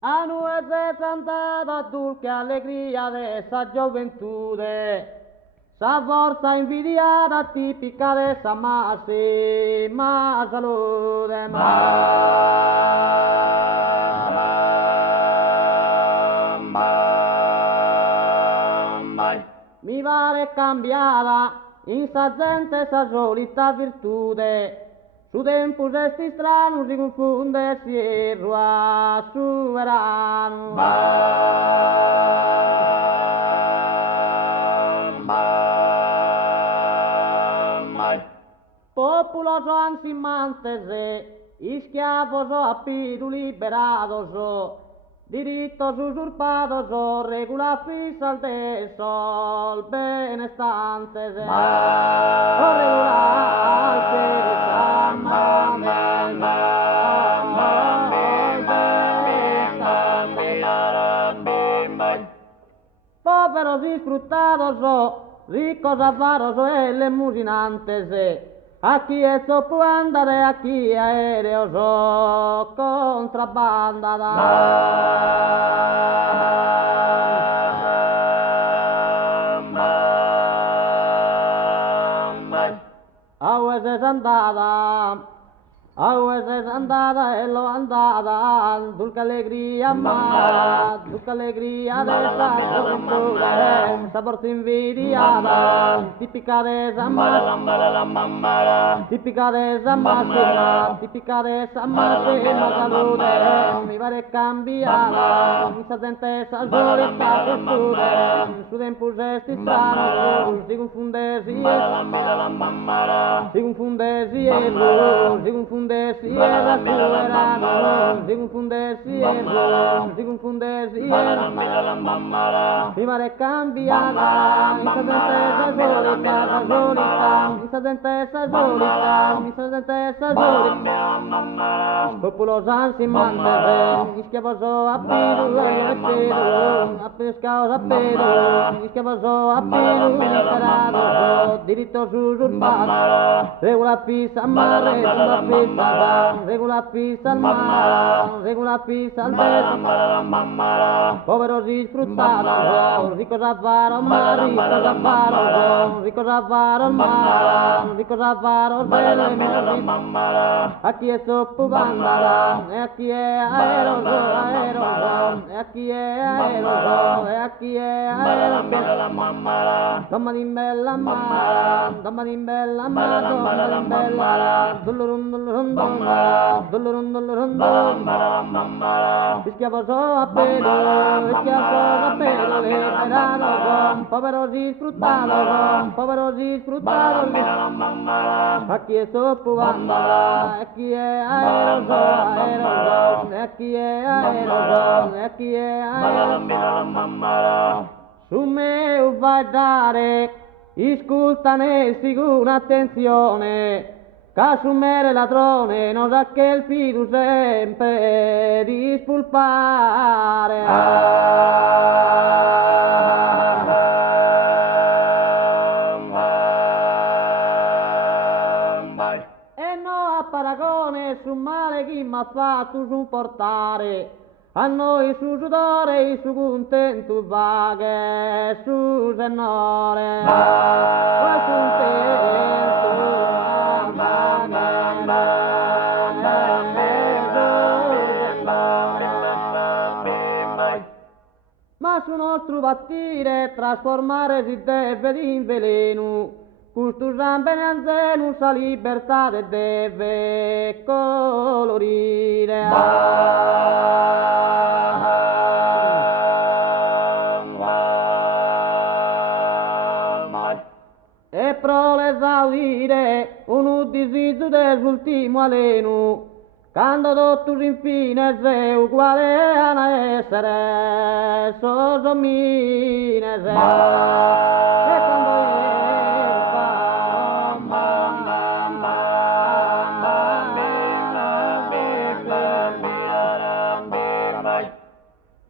A noi è cantata dulce allegria dessa gioventù, sa forza invidiata tipica dessa massima salute. Mi pare cambiata in sa gente sa solita virtude. Su tempo gesti strano si confonde e si erra su verano. Populoso ansimantese, ischiavoso appidu liberadoso, diritto usurpadoso, regula fissa al tesol benestantese. Regula Poveros disfruttadoso, ricos avaroso e lemusinantese. Aquí eso può andare, aquí aereoso, contrabbanda es andada, es andada e lo andada, dulce alegría amada, dulce alegría de esa juventud, sabor sin envidiada, típica de esa máxima, típica de esa máxima, típica de esa máxima salud, mi pare cambiata, mi sa gente esa solita virtud, su tempo gesti strano, si confonde si erro, si confonde si erra su verano, si confonde si erro, si confonde si erra. Mi pare cambiata, mi sa gente solita, mi sa gente solita, mi sa gente solita. Populoso ansimante, ischiavoso appidu e appidu, appescaos appidu, ischiavoso appidu, liberadoso, diritto usurpato, regula fissa al mare, regula fissa, regula fissa al mare, regula fissa al peso. Povero disfruttato, ricos avaro, ma ricos avaro, ricos avaro, ma ricos avaro, belle minosi. Aquí es opubanda, aquí es aeroso, aeroso, aquí es aeroso, aquí es aeroso. Domani bella mara, domani bella mara, domani bella, dullurum dullurum dullurum dullurum dullurum. Ischiavoso appello, liberato, povero disfruttato, povero disfruttato. Aquí es opubanda, aquí es aeroso, aeroso, aquí es aeroso, aquí es aeroso. Su me vai dare, ascoltane con attenzione, che su me ladrone non sa che il fido sempre di spulpare. E no a paragone su male chi m'ha fatto supportare. A noi su sudore e su contento vaghe, su senore, su contento ma su nostro battire trasformare si deve in veleno, questo bene anzeno sa libertà deve colorire. E pro esaurire un disizio dell'ultimo aleno, quando tutto infine sei uguale a essere, sosomine sei. E quando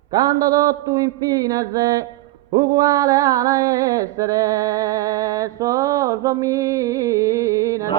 quando tutto infine sei uguale a essere, sosomine sei.